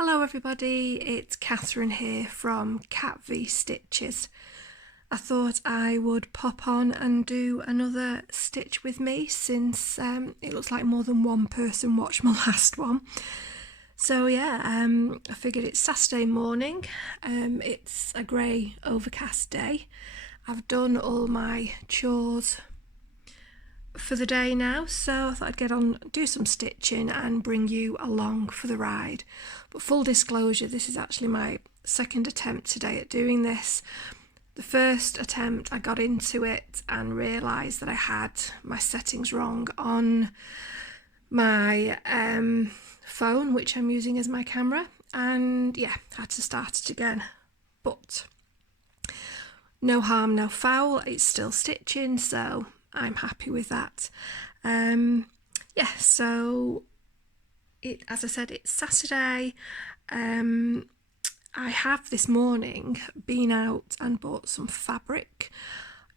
Hello everybody, it's Catherine here from Cat v Stitches. I thought I would pop on and do another stitch with me since it looks like more than one person watched my last one. So yeah, I figured it's Saturday morning, it's a grey overcast day. I've done all my chores for the day now, so I thought I'd get on, do some stitching and bring you along for the ride. But full disclosure, this is actually my second attempt today at doing this. The first attempt I got into it and realised that I had my settings wrong on my phone, which I'm using as my camera, and yeah, had to start it again. But no harm, no foul, it's still stitching, so I'm happy with that. Yeah, so as I said, it's Saturday. I have this morning been out and bought some fabric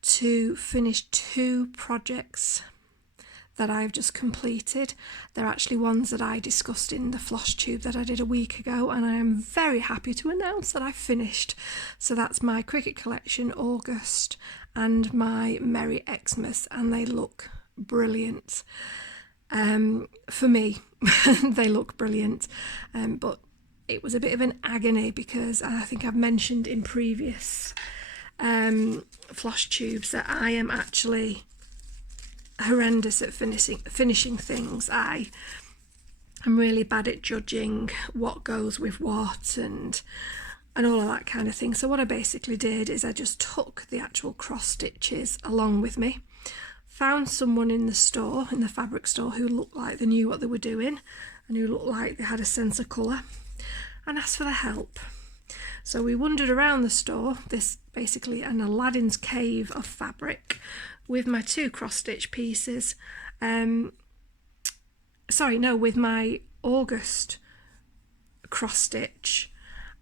to finish two projects that I've just completed. They're actually ones that I discussed in the Flosstube that I did a week ago, and I am very happy to announce that I've finished. So that's my Cricket Collection August and my Merry Xmas, and they look brilliant. For me, they look brilliant, but it was a bit of an agony because I think I've mentioned in previous Flosstubes that I am actually horrendous at finishing things. I'm really bad at judging what goes with what and all of that kind of thing. So what I basically did is I just took the actual cross stitches along with me, found someone in the store, in the fabric store, who looked like they knew what they were doing and who looked like they had a sense of colour, and asked for their help. So we wandered around the store, this basically an Aladdin's cave of fabric, with my two cross stitch pieces, with my August cross stitch,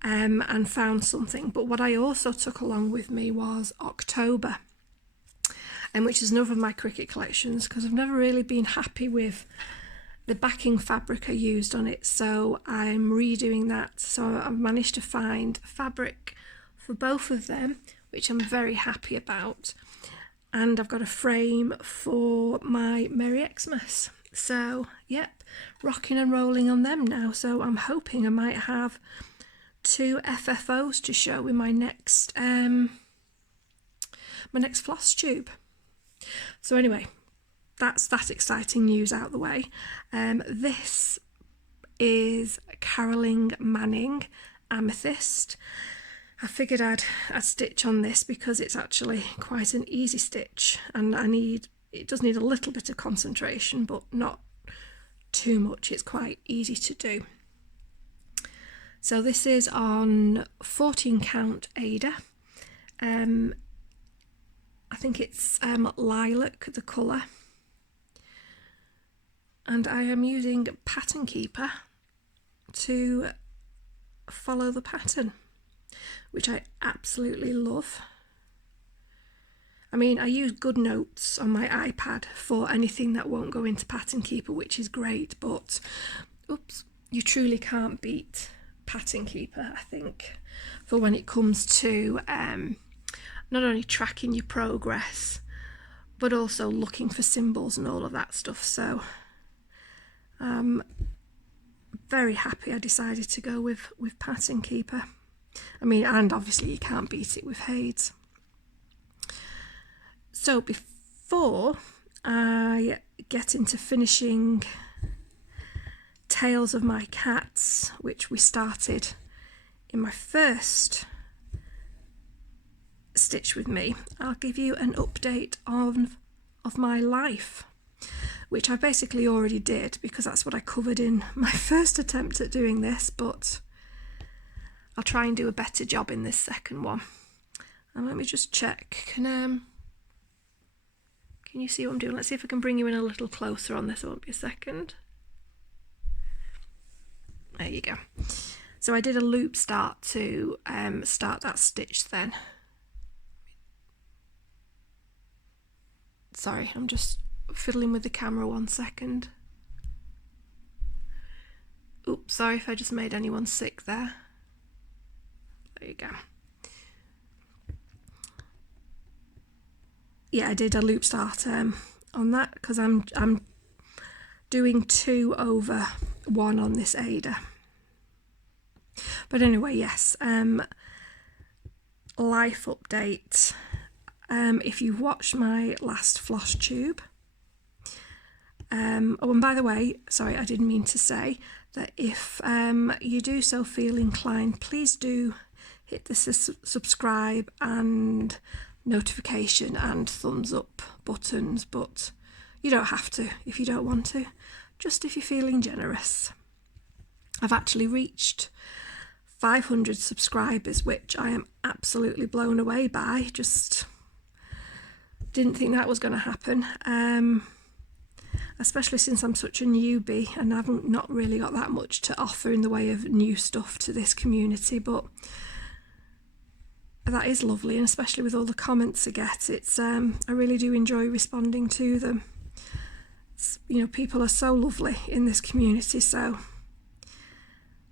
and found something. But what I also took along with me was October, which is another of my Cricket collections, because I've never really been happy with the backing fabric I used on it, so I'm redoing that. So I've managed to find fabric for both of them, which I'm very happy about, and I've got a frame for my Merry Xmas. So yep, rocking and rolling on them now. So I'm hoping I might have two FFOs to show in my next Flosstube. So anyway, that's that exciting news out the way. This is Carolyn Manning Amethyst. I figured I'd stitch on this because it's actually quite an easy stitch, and it does need a little bit of concentration, but not too much. It's quite easy to do. So this is on 14 count Aida. I think it's lilac, the colour, and I am using Pattern Keeper to follow the pattern, which I absolutely love. I mean, I use GoodNotes on my iPad for anything that won't go into Pattern Keeper, which is great, but you truly can't beat Pattern Keeper, I think, for when it comes to not only tracking your progress, but also looking for symbols and all of that stuff. So I'm very happy I decided to go with Pattern Keeper. I mean, and obviously you can't beat it with Hades. So before I get into finishing Tales of My Cats, which we started in my first stitch with me, I'll give you an update of my life, which I basically already did because that's what I covered in my first attempt at doing this, but I'll try and do a better job in this second one. And let me just check, can you see what I'm doing? Let's see if I can bring you in a little closer on this. It won't be a second. There you go. So I did a loop start to start that stitch then. Sorry, I'm just fiddling with the camera 1 second. sorry if I just made anyone sick there. There you go. Yeah, I did a loop start on that because I'm doing 2 over 1 on this Aida. But anyway, yes, life update. If you've watched my last Flosstube, oh, and by the way, sorry, I didn't mean to say that if you do so feel inclined, please do hit the subscribe and notification and thumbs up buttons, but you don't have to if you don't want to, just if you're feeling generous. I've actually reached 500 subscribers, which I am absolutely blown away by. Just didn't think that was going to happen, especially since I'm such a newbie and I've not really got that much to offer in the way of new stuff to this community, but that is lovely, and especially with all the comments I get, it's I really do enjoy responding to them. You know, people are so lovely in this community, so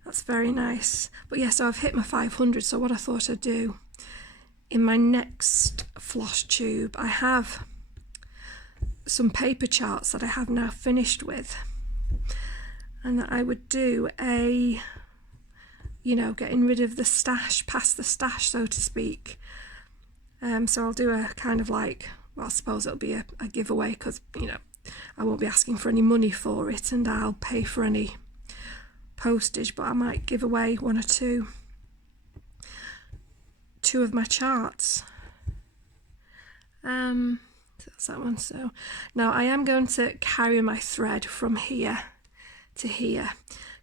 that's very nice. But yeah, so I've hit my 500, so what I thought I'd do in my next Flosstube, I have some paper charts that I have now finished with, and that I would do a, you know, getting rid of the stash, past the stash, so to speak. So I'll do a kind of like, well, I suppose it'll be a giveaway, because, you know, I won't be asking for any money for it and I'll pay for any postage, but I might give away 1 or 2 of my charts. So that's that one. So now I am going to carry my thread from here to here,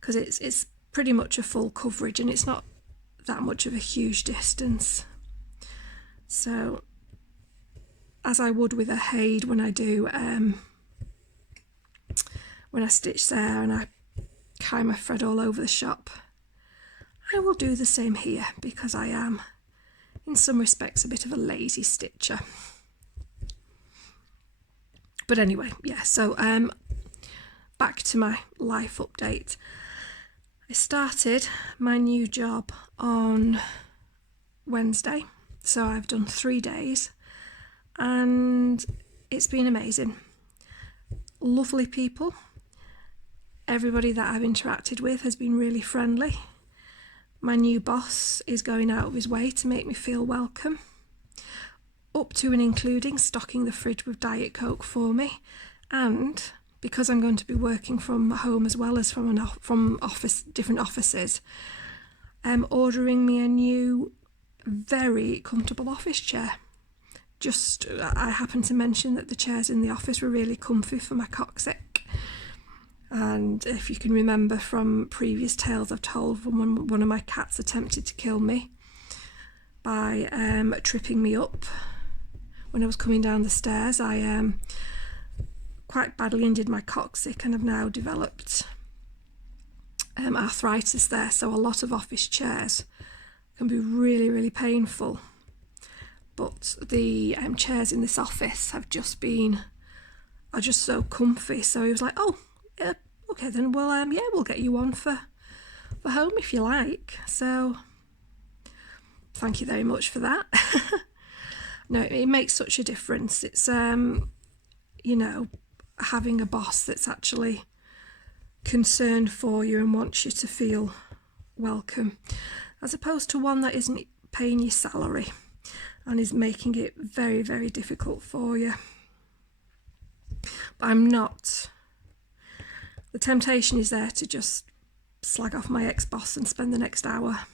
because it's pretty much a full coverage and it's not that much of a huge distance. So as I would with a Haid when I do when I stitch there and I carry my thread all over the shop, I will do the same here, because I am in some respects a bit of a lazy stitcher. But anyway, yeah, so back to my life update. I started my new job on Wednesday, so I've done 3 days and it's been amazing. Lovely people. Everybody that I've interacted with has been really friendly. My new boss is going out of his way to make me feel welcome, up to and including stocking the fridge with Diet Coke for me, and because I'm going to be working from home as well as from different offices, ordering me a new very comfortable office chair. Just I happened to mention that the chairs in the office were really comfy for my coccyx, and if you can remember from previous tales I've told, when one of my cats attempted to kill me by tripping me up when I was coming down the stairs, I quite badly injured my coccyx and have now developed arthritis there, so a lot of office chairs can be really, really painful. But the chairs in this office are just so comfy. So he was like, "Oh, yeah, okay then. Well, yeah, we'll get you one for home if you like." So thank you very much for that. No, it makes such a difference. It's you know, having a boss that's actually concerned for you and wants you to feel welcome, as opposed to one that isn't paying your salary and is making it very, very difficult for you. But I'm not. The temptation is there to just slag off my ex-boss and spend the next hour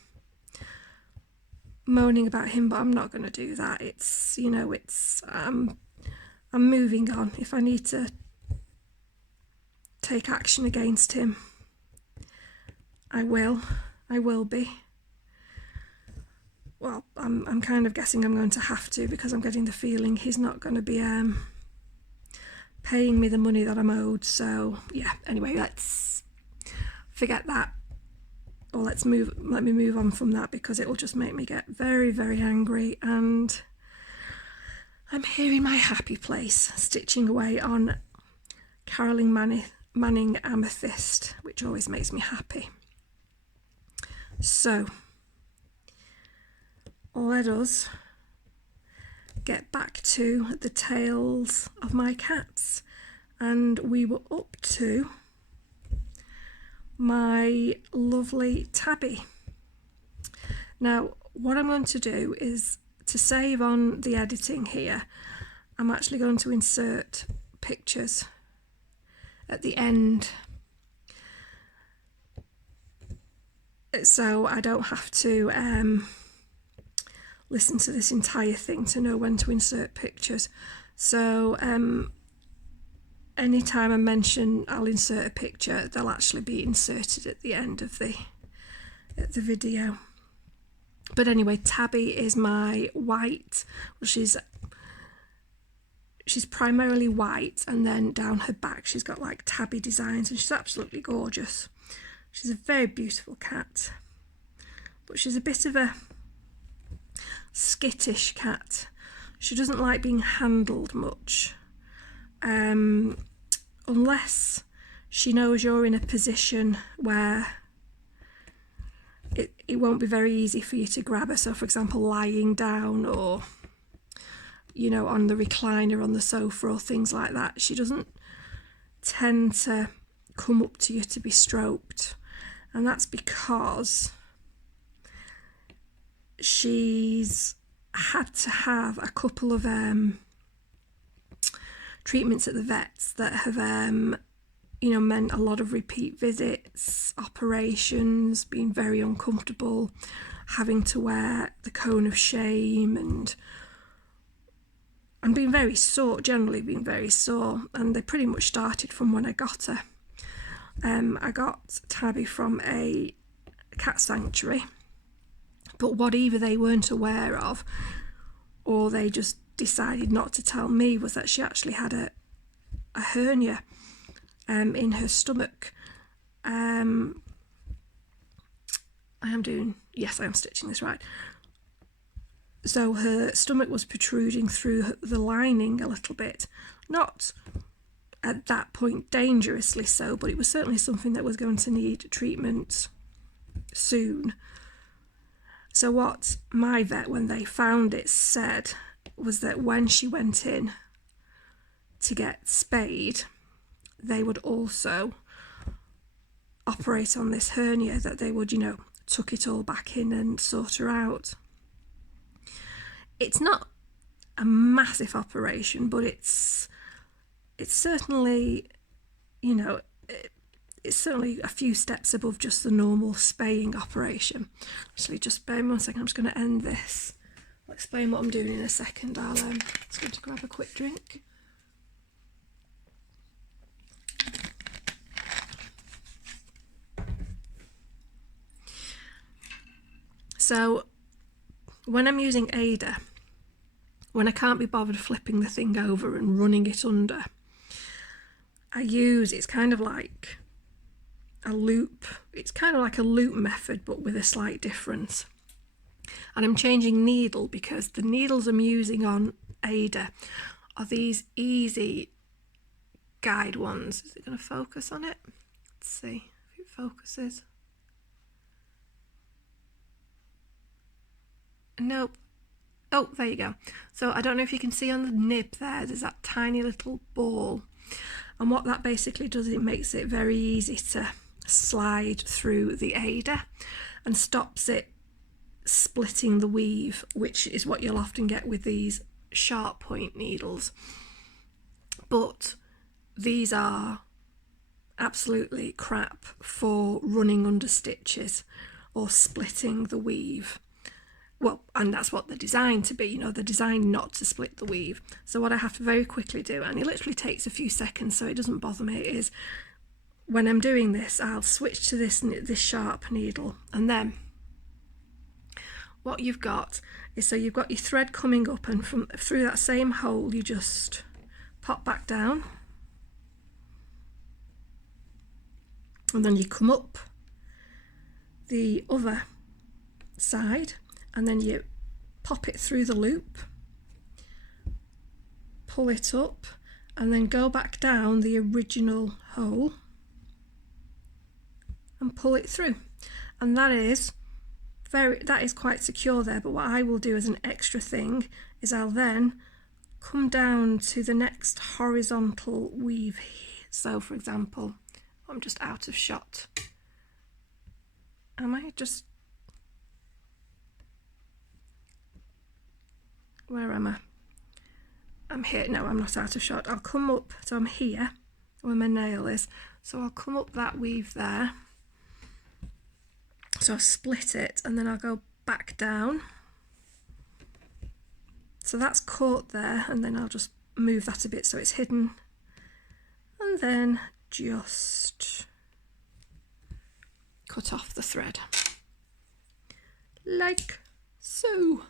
moaning about him, but I'm not going to do that. It's, you know, it's I'm moving on. If I need to take action against him, I will be. Well, I'm kind of guessing I'm going to have to, because I'm getting the feeling he's not going to be paying me the money that I'm owed. So yeah, anyway, let's forget that, or let me move on from that, because it will just make me get very, very angry. And I'm here in my happy place, stitching away on Carolyn Manning Amethyst, which always makes me happy. So let us get back to the tails of my cats, and we were up to my lovely Tabby. Now what I'm going to do is, to save on the editing here, I'm actually going to insert pictures at the end, so I don't have to listen to this entire thing to know when to insert pictures. So anytime I mention I'll insert a picture, they'll actually be inserted at the end of the video. But anyway, Tabby is my white. Well, she's primarily white, and then down her back she's got like tabby designs, and she's absolutely gorgeous. She's a very beautiful cat, but she's a bit of a skittish cat. She doesn't like being handled much, unless she knows you're in a position where it won't be very easy for you to grab her. So for example, lying down, or you know, on the recliner on the sofa or things like that. She doesn't tend to come up to you to be stroked, and that's because she's had to have a couple of treatments at the vets that have you know, meant a lot of repeat visits, operations, being very uncomfortable, having to wear the cone of shame, and being very sore, generally being very sore. And they pretty much started from when I got her. I got Tabby from a cat sanctuary, but what either they weren't aware of, or they just decided not to tell me, was that she actually had a hernia in her stomach. I am stitching this right. So her stomach was protruding through the lining a little bit, not at that point dangerously so, but it was certainly something that was going to need treatment soon. So what my vet, when they found it, said was that when she went in to get spayed, they would also operate on this hernia, that they would, you know, tuck it all back in and sort her out. It's not a massive operation, but it's certainly, you know, it's certainly a few steps above just the normal spaying operation. Actually, just bear me 1 second, I'm just going to end this. I'll explain what I'm doing in a second. I'll just going to grab a quick drink. So when I'm using Aida, when I can't be bothered flipping the thing over and running it under, it's kind of like a loop. It's kind of like a loop method, but with a slight difference. And I'm changing needle because the needles I'm using on Aida are these easy guide ones. Is it going to focus on it? Let's see if it focuses. Nope. Oh, there you go. So I don't know if you can see on the nib there's that tiny little ball. And what that basically does, it makes it very easy to slide through the Aida and stops it splitting the weave, which is what you'll often get with these sharp point needles. But these are absolutely crap for running under stitches or splitting the weave. Well, and that's what they're designed to be, you know, they're designed not to split the weave. So what I have to very quickly do, and it literally takes a few seconds so it doesn't bother me, is when I'm doing this, I'll switch to this sharp needle, and then what you've got is, so you've got your thread coming up, and through that same hole you just pop back down, and then you come up the other side, and then you pop it through the loop, pull it up, and then go back down the original hole and pull it through. And that is that is quite secure there, but what I will do as an extra thing is I'll then come down to the next horizontal weave here. So for example, I'm just out of shot. Am I just... Where am I? I'm here. No, I'm not out of shot. I'll come up, so I'm here where my nail is. So I'll come up that weave there. So I'll split it and then I'll go back down. So that's caught there, and then I'll just move that a bit so it's hidden. And then just cut off the thread. Like so.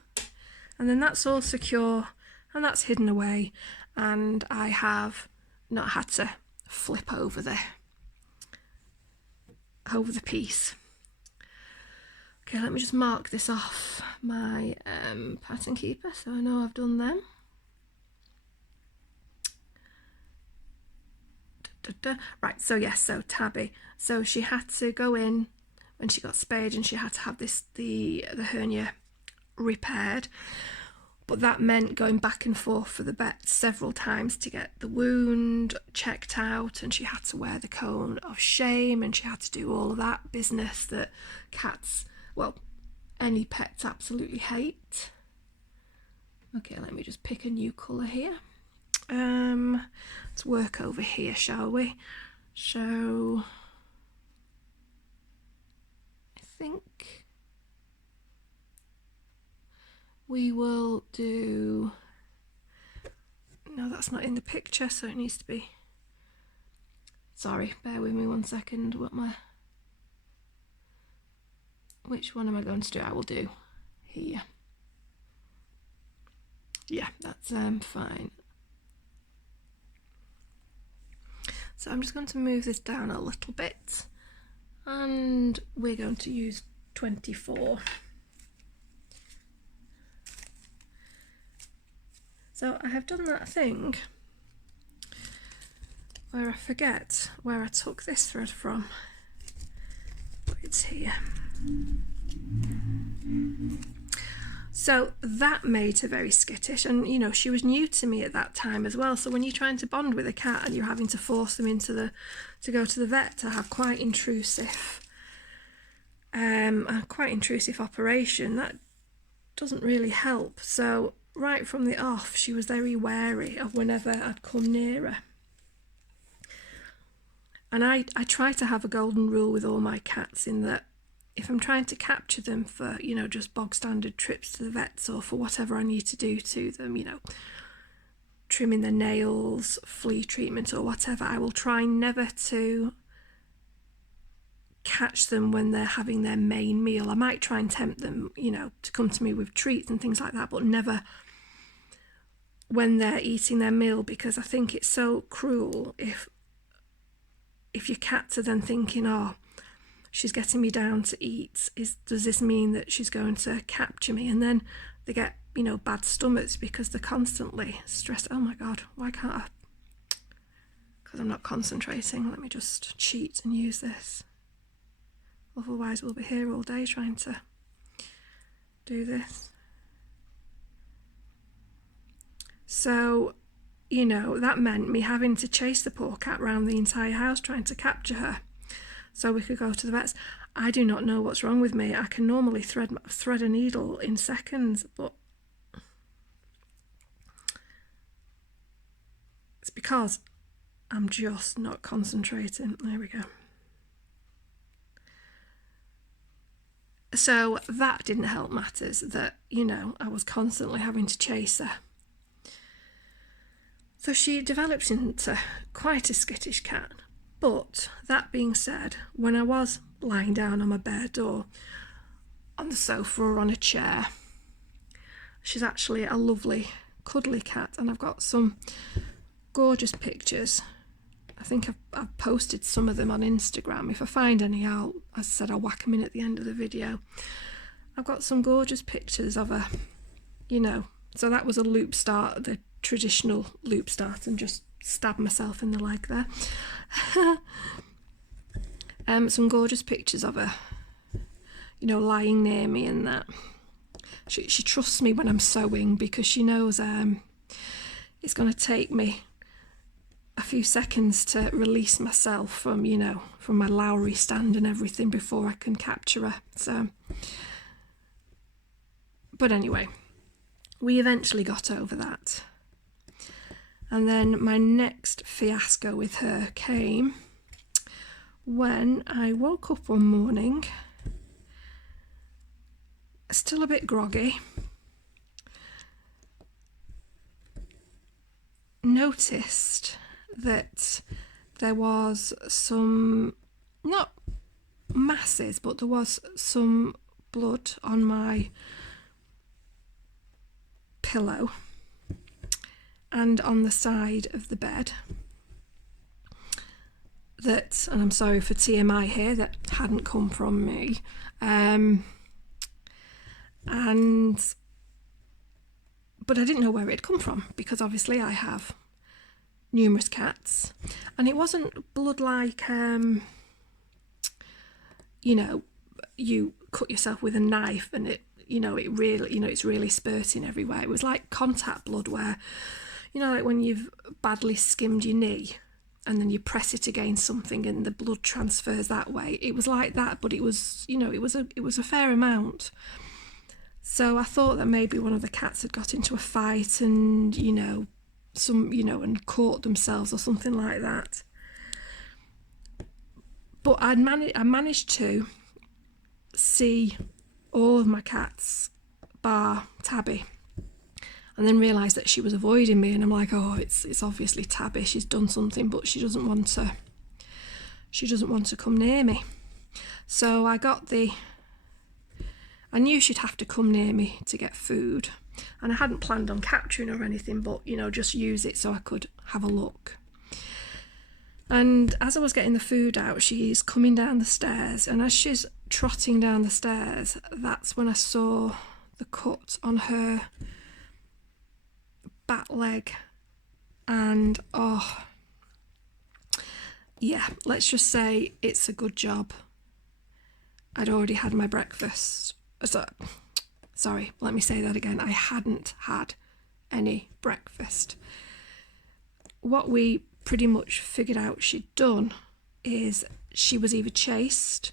And then that's all secure and that's hidden away, and I have not had to flip over the piece. Okay, let me just mark this off my pattern keeper so I know I've done them. Right, so yes, so Tabby. So she had to go in when she got spayed and she had to have the hernia repaired. But that meant going back and forth for the vet several times to get the wound checked out, and she had to wear the cone of shame, and she had to do all of that business that cats, well, any pets absolutely hate. Okay, let me just pick a new colour here. Let's work over here, shall we? So I think we will do... No, that's not in the picture, so it needs to be... Sorry, bear with me 1 second. Which one am I going to do? I will do here. Yeah, that's fine. So I'm just going to move this down a little bit, and we're going to use 24. So I have done that thing where I forget where I took this thread from, but it's here. So that made her very skittish, and you know, she was new to me at that time as well. So when you're trying to bond with a cat and you're having to force them to go to the vet to have quite intrusive operation, that doesn't really help. So right from the off, she was very wary of whenever I'd come near her. And I try to have a golden rule with all my cats, in that if I'm trying to capture them for, you know, just bog standard trips to the vets or for whatever I need to do to them, you know, trimming their nails, flea treatment or whatever, I will try never to catch them when they're having their main meal. I might try and tempt them, you know, to come to me with treats and things like that, but never when they're eating their meal, because I think it's so cruel if your cats are then thinking, oh, she's getting me down to eat, does this mean that she's going to capture me? And then they get, you know, bad stomachs because they're constantly stressed. Oh my god, why can't I? Because I'm not concentrating. Let me just cheat and use this, otherwise we'll be here all day trying to do this. So, you know, that meant me having to chase the poor cat around the entire house trying to capture her so we could go to the vets. I do not know what's wrong with me. I can normally thread a needle in seconds, but it's because I'm just not concentrating. There we go. So that didn't help matters, that, you know, I was constantly having to chase her. So she developed into quite a skittish cat. But that being said, when I was lying down on my bed or on the sofa or on a chair, she's actually a lovely cuddly cat, and I've got some gorgeous pictures. I think I've posted some of them on Instagram. If I find any, as I said, I'll whack them in at the end of the video. I've got some gorgeous pictures of her, you know. So that was a loop start, the traditional loop start, and just stab myself in the leg there. Some gorgeous pictures of her, you know, lying near me and that. She trusts me when I'm sewing because she knows it's going to take me a few seconds to release myself from, you know, from my Lowry stand and everything before I can capture her. So, but anyway, we eventually got over that. And then my next fiasco with her came when I woke up one morning, still a bit groggy, noticed that there was some, not masses, but there was some blood on my pillow and on the side of the bed. That, and I'm sorry for TMI here, that hadn't come from me. But I didn't know where it had come from because obviously I have numerous cats, and it wasn't blood like, you know, you cut yourself with a knife and it, you know, it really, you know, it's really spurting everywhere. It was like contact blood where, you know, like when you've badly skimmed your knee and then you press it against something and the blood transfers that way. It was like that, but it was, you know, it was a fair amount. So I thought that maybe one of the cats had got into a fight and, you know, and caught themselves or something like that. But I managed to see all of my cats bar Tabby, and then realised that she was avoiding me, and I'm like, oh, it's obviously Tabby. She's done something, but she doesn't want to come near me. So I knew she'd have to come near me to get food, and I hadn't planned on capturing her or anything, but, you know, just use it so I could have a look. And as I was getting the food out, she's coming down the stairs, and as she's trotting down the stairs, that's when I saw the cut on her back leg. And oh yeah, let's just say it's a good job I'd already had my breakfast. Sorry, let me say that again. I hadn't had any breakfast. What we pretty much figured out she'd done is she was either chased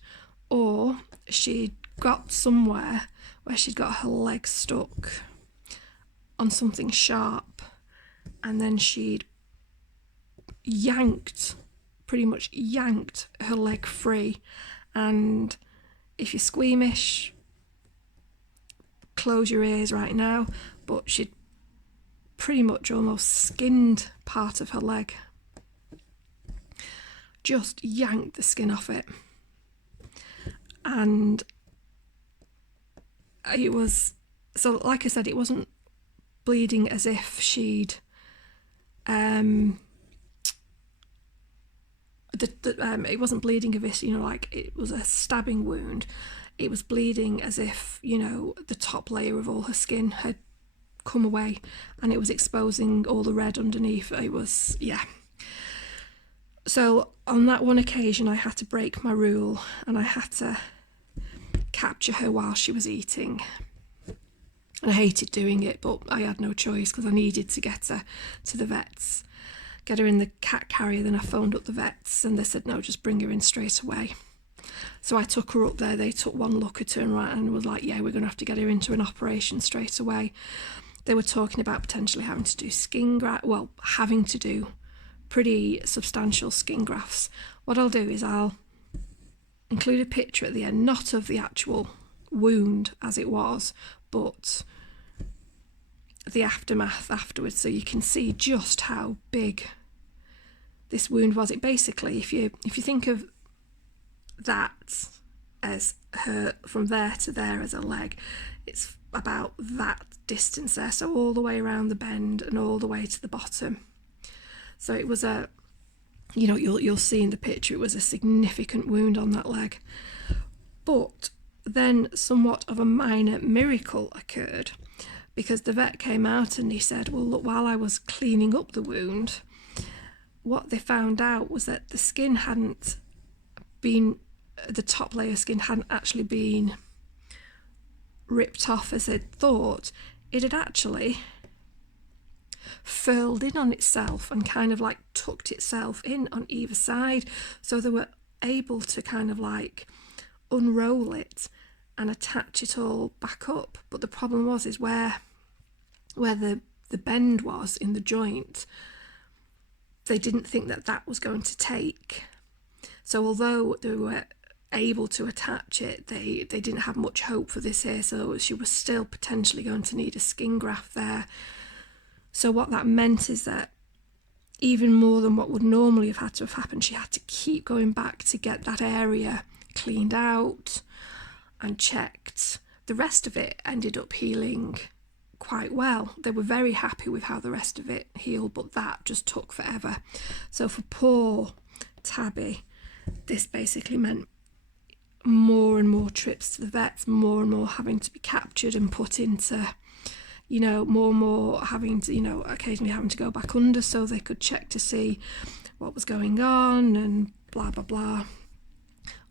or she'd got somewhere where she'd got her leg stuck on something sharp, and then she'd pretty much yanked her leg free. And if you're squeamish, close your ears right now, but she'd pretty much almost skinned part of her leg. Just yanked the skin off it. And it was, so like I said, it wasn't bleeding as if she'd it wasn't bleeding as if, you know, like it was a stabbing wound. It was bleeding as if, you know, the top layer of all her skin had come away and it was exposing all the red underneath. It was, yeah. So on that one occasion I had to break my rule and I had to capture her while she was eating. And I hated doing it, but I had no choice because I needed to get her to the vets, get her in the cat carrier. Then I phoned up the vets and they said, no, just bring her in straight away. So I took her up there. They took one look at her and was like, yeah, we're going to have to get her into an operation straight away. They were talking about potentially having to do having to do pretty substantial skin grafts. What I'll do is I'll include a picture at the end, not of the actual wound as it was, but the aftermath afterwards, so you can see just how big this wound was. It basically, if you think of that as her from there to there as a leg, it's about that distance there, so all the way around the bend and all the way to the bottom. So it was a, you know, you'll see in the picture, it was a significant wound on that leg. But then somewhat of a minor miracle occurred, because the vet came out and he said, well, look, while I was cleaning up the wound, what they found out was that the skin hadn't been, the top layer skin hadn't actually been ripped off as they'd thought. It had actually furled in on itself and kind of like tucked itself in on either side, so they were able to kind of like unroll it and attach it all back up. But the problem was is where the bend was in the joint, they didn't think that was going to take. So although they were able to attach it, they didn't have much hope for this here, so she was still potentially going to need a skin graft there. So what that meant is that even more than what would normally have had to have happened, she had to keep going back to get that area cleaned out and checked. The rest of it ended up healing quite well. They were very happy with how the rest of it healed, but that just took forever. So for poor Tabby, this basically meant more and more trips to the vets, more and more having to be captured and put into, you know, more and more having to, you know, occasionally having to go back under so they could check to see what was going on and blah, blah, blah.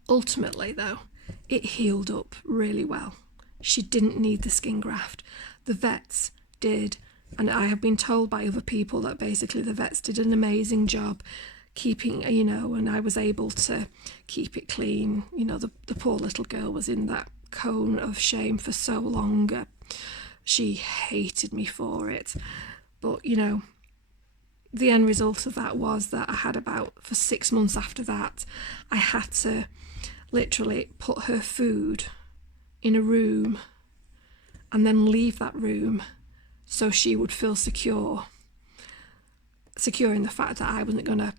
Ultimately, though, it healed up really well. She didn't need the skin graft. The vets did, and I have been told by other people that basically the vets did an amazing job keeping, you know, and I was able to keep it clean. You know, the poor little girl was in that cone of shame for so long. She hated me for it. But, you know, the end result of that was that I had for 6 months after that, I had to literally put her food in a room and then leave that room so she would feel secure in the fact that I wasn't going to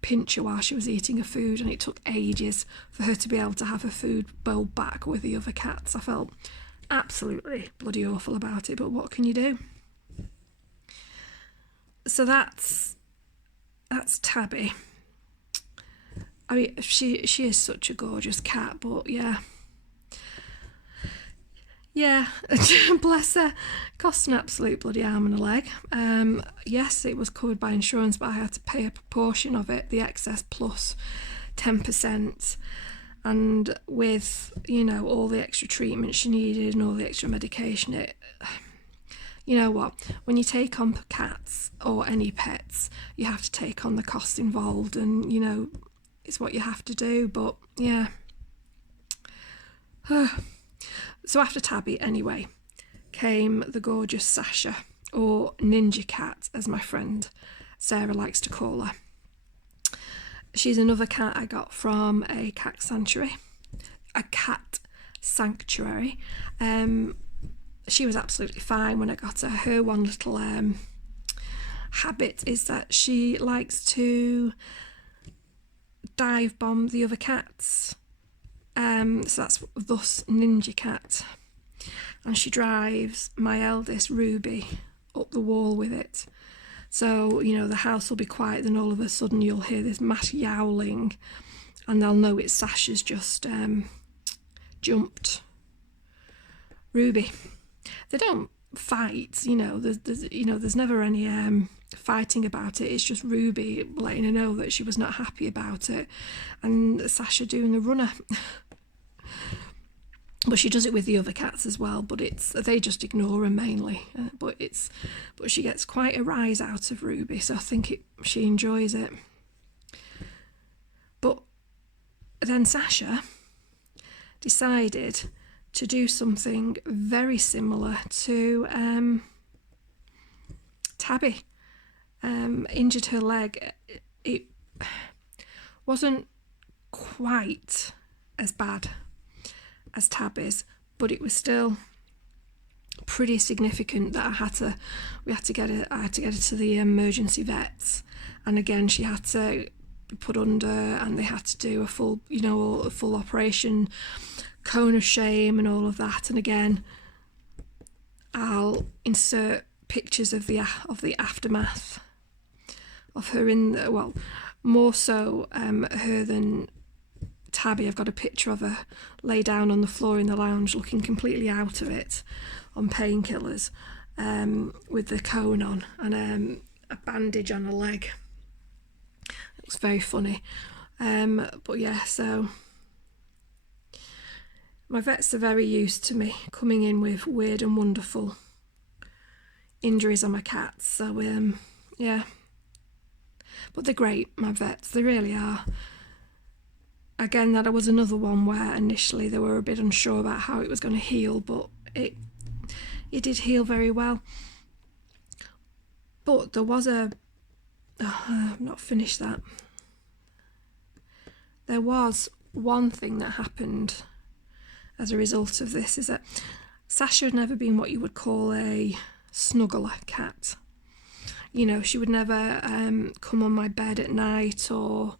pinch her while she was eating her food, and it took ages for her to be able to have her food bowl back with the other cats. I felt absolutely bloody awful about it, but what can you do? So that's Tabby. I mean, she is such a gorgeous cat, but yeah, bless her, cost an absolute bloody arm and a leg. Yes, it was covered by insurance, but I had to pay a proportion of it, the excess plus 10%. And with, you know, all the extra treatment she needed and all the extra medication, you know what, when you take on cats or any pets, you have to take on the costs involved, and, you know, it's what you have to do. But yeah. So after Tabby, anyway, came the gorgeous Sasha, or Ninja Cat, as my friend Sarah likes to call her. She's another cat I got from a cat sanctuary. She was absolutely fine when I got her. Her one little habit is that she likes to dive bomb the other cats. So that's thus Ninja Cat, and she drives my eldest Ruby up the wall with it. So, you know, the house will be quiet, then all of a sudden you'll hear this mass yowling, and they'll know it's Sasha's just jumped Ruby. They don't fight, you know. There's never any fighting about it. It's just Ruby letting her know that she was not happy about it, and Sasha doing a runner. But she does it with the other cats as well, but they just ignore her mainly. But she gets quite a rise out of Ruby, so I think she enjoys it. But then Sasha decided to do something very similar to Tabby. Injured her leg. It wasn't quite as bad as Tabby's, but it was still pretty significant that I had to get her to the emergency vets, and again she had to be put under, and they had to do a full operation, cone of shame and all of that. And again, I'll insert pictures of the aftermath of her more so her than Tabby. I've got a picture of her lay down on the floor in the lounge looking completely out of it on painkillers, with the cone on and a bandage on her leg. It was very funny. But yeah, so My vets are very used to me coming in with weird and wonderful injuries on my cats, so yeah. But they're great, my vets, they really are. Again, that was another one where initially they were a bit unsure about how it was going to heal, but it did heal very well. But there was I've not finished that. There was one thing that happened as a result of this, is that Sasha had never been what you would call a snuggler cat. You know, she would never come on my bed at night or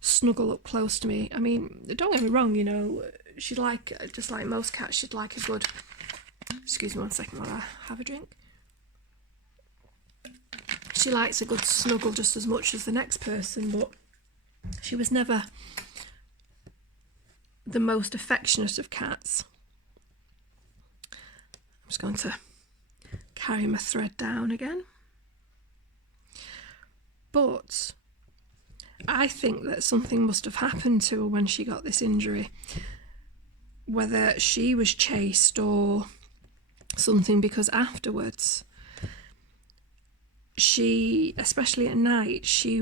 snuggle up close to me. I mean, don't get me wrong, you know, she'd like, just like most cats, she'd like a good, excuse me one second while I have a drink. She likes a good snuggle just as much as the next person, but she was never the most affectionate of cats. I'm just going to carry my thread down again. But I think that something must have happened to her when she got this injury, whether she was chased or something, because afterwards she, especially at night, she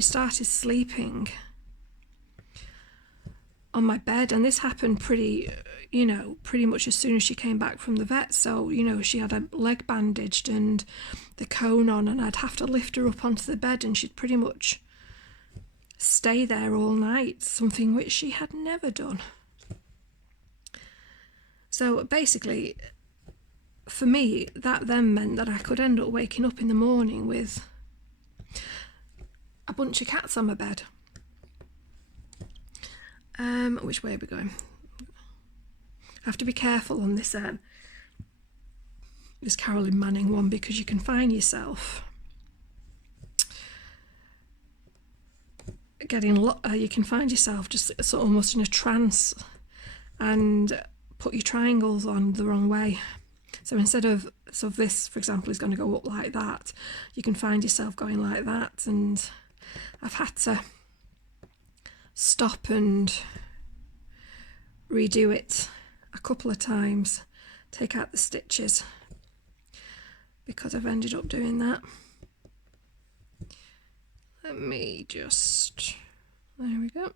started sleeping on my bed, and this happened pretty much as soon as she came back from the vet. So, you know, she had a leg bandaged and the cone on, and I'd have to lift her up onto the bed, and she'd pretty much stay there all night, something which she had never done. So basically, for me, that then meant that I could end up waking up in the morning with a bunch of cats on my bed. Which way are we going? I have to be careful on this this Carolyn Manning one, because you can find yourself you can find yourself just sort of almost in a trance and put your triangles on the wrong way. So instead of, so this, for example, is going to go up like that, you can find yourself going like that, and I've had to stop and redo it a couple of times, take out the stitches, because I've ended up doing that. Let me just, there we go.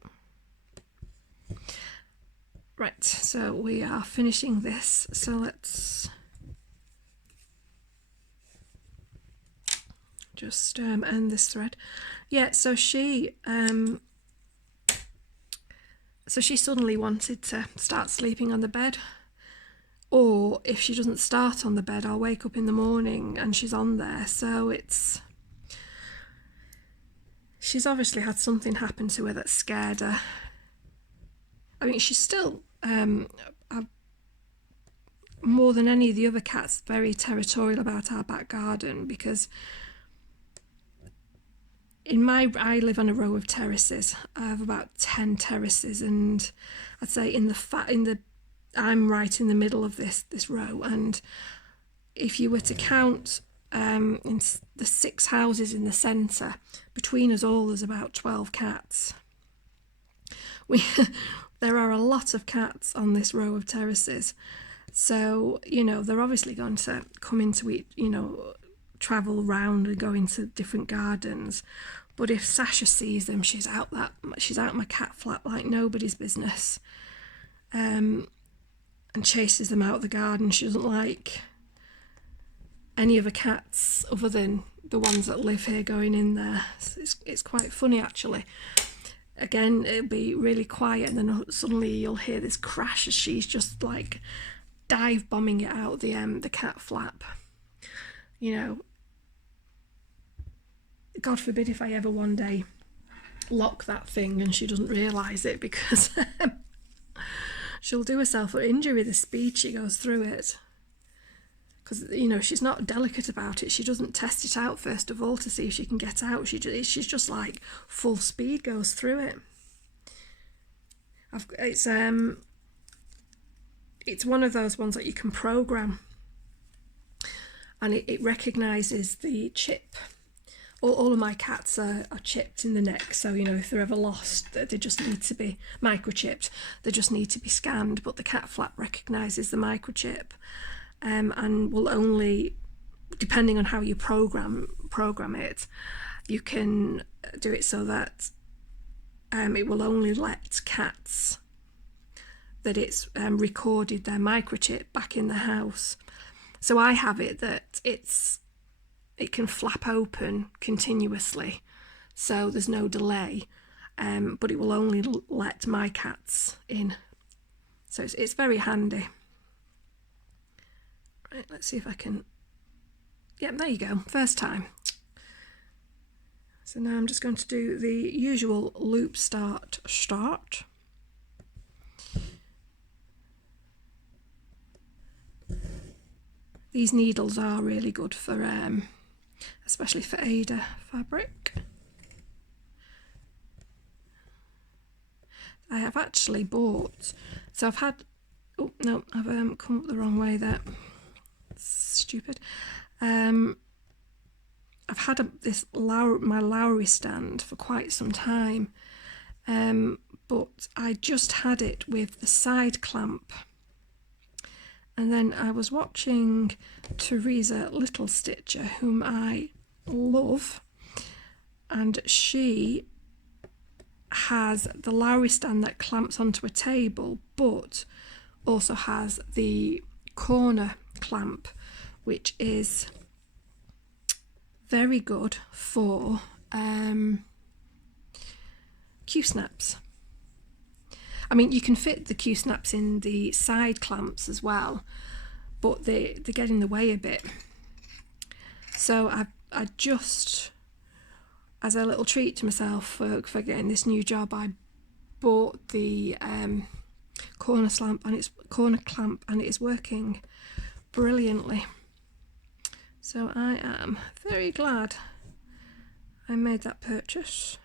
Right, so we are finishing this, so let's just end this thread. Yeah, so she suddenly wanted to start sleeping on the bed, or if she doesn't start on the bed, I'll wake up in the morning and she's on there. So she's obviously had something happen to her that scared her. I mean, she's still more than any of the other cats very territorial about our back garden, because I live on a row of terraces. I have about 10 terraces, and I'd say I'm right in the middle of this row, and if you were to count in the 6 houses in the centre, between us all there's about 12 cats. There are a lot of cats on this row of terraces, so, you know, they're obviously going to come into it, you know, travel round and go into different gardens. But if Sasha sees them, she's out my cat flap like nobody's business, and chases them out of the garden. She doesn't like any of the cats other than the ones that live here going in there. So it's quite funny, actually. Again, it'll be really quiet, and then suddenly you'll hear this crash as she's just like dive bombing it out the cat flap. You know, God forbid if I ever one day lock that thing and she doesn't realise it, because she'll do herself an injury the speed she goes through it. Because, you know, she's not delicate about it. She doesn't test it out first of all to see if she can get out. She's just like full speed goes through it. It's one of those ones that you can program, and it recognises the chip all of my cats are chipped in the neck, so you know, if they're ever lost, they just need to be microchipped. They just need to be scanned. But the cat flap recognises the microchip, and will only, depending on how you program it, you can do it so that it will only let cats that it's recorded their microchip back in the house. So I have it that it can flap open continuously, so there's no delay, but it will only let my cats in. So it's very handy. Right, let's see if I can. Yep, there you go. First time. So now I'm just going to do the usual loop start. These needles are really good for, especially for Aida fabric. I have actually bought, so I've had, oh no, I've come up the wrong way there. Stupid. I've had my Lowry stand for quite some time, but I just had it with the side clamp. And then I was watching Teresa Little Stitcher, whom I love, and she has the Lowry stand that clamps onto a table, but also has the corner clamp, which is very good for Q-snaps. I mean, you can fit the Q-snaps in the side clamps as well, but they get in the way a bit. So I just, as a little treat to myself for getting this new job, I bought the corner clamp, and it is working brilliantly. So I am very glad I made that purchase.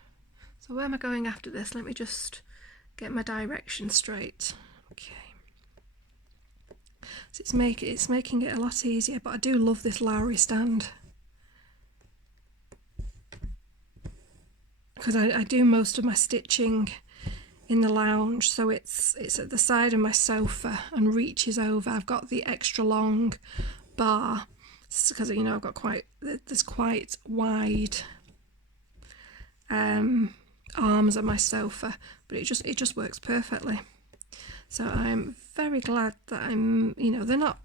So where am I going after this? Let me just get my direction straight. Okay. So it's making it a lot easier, but I do love this Lowry stand, because I do most of my stitching in the lounge, so it's at the side of my sofa and reaches over. I've got the extra long bar because, you know, I've got there's quite wide arms on my sofa, but it just works perfectly. So I'm very glad that you know, they're not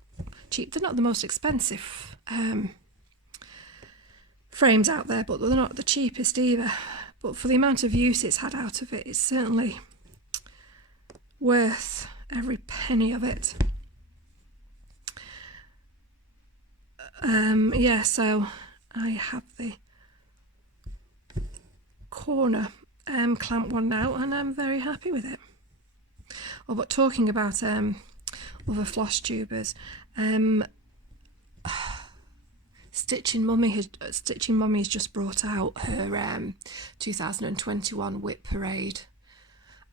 cheap, they're not the most expensive frames out there, but they're not the cheapest either. But for the amount of use it's had out of it, it's certainly worth every penny of it. Yeah, so I have the corner clamp one now, and I'm very happy with it. Oh, but talking about other Flosstubers, Stitching Mummy has just brought out her 2021 Whip Parade,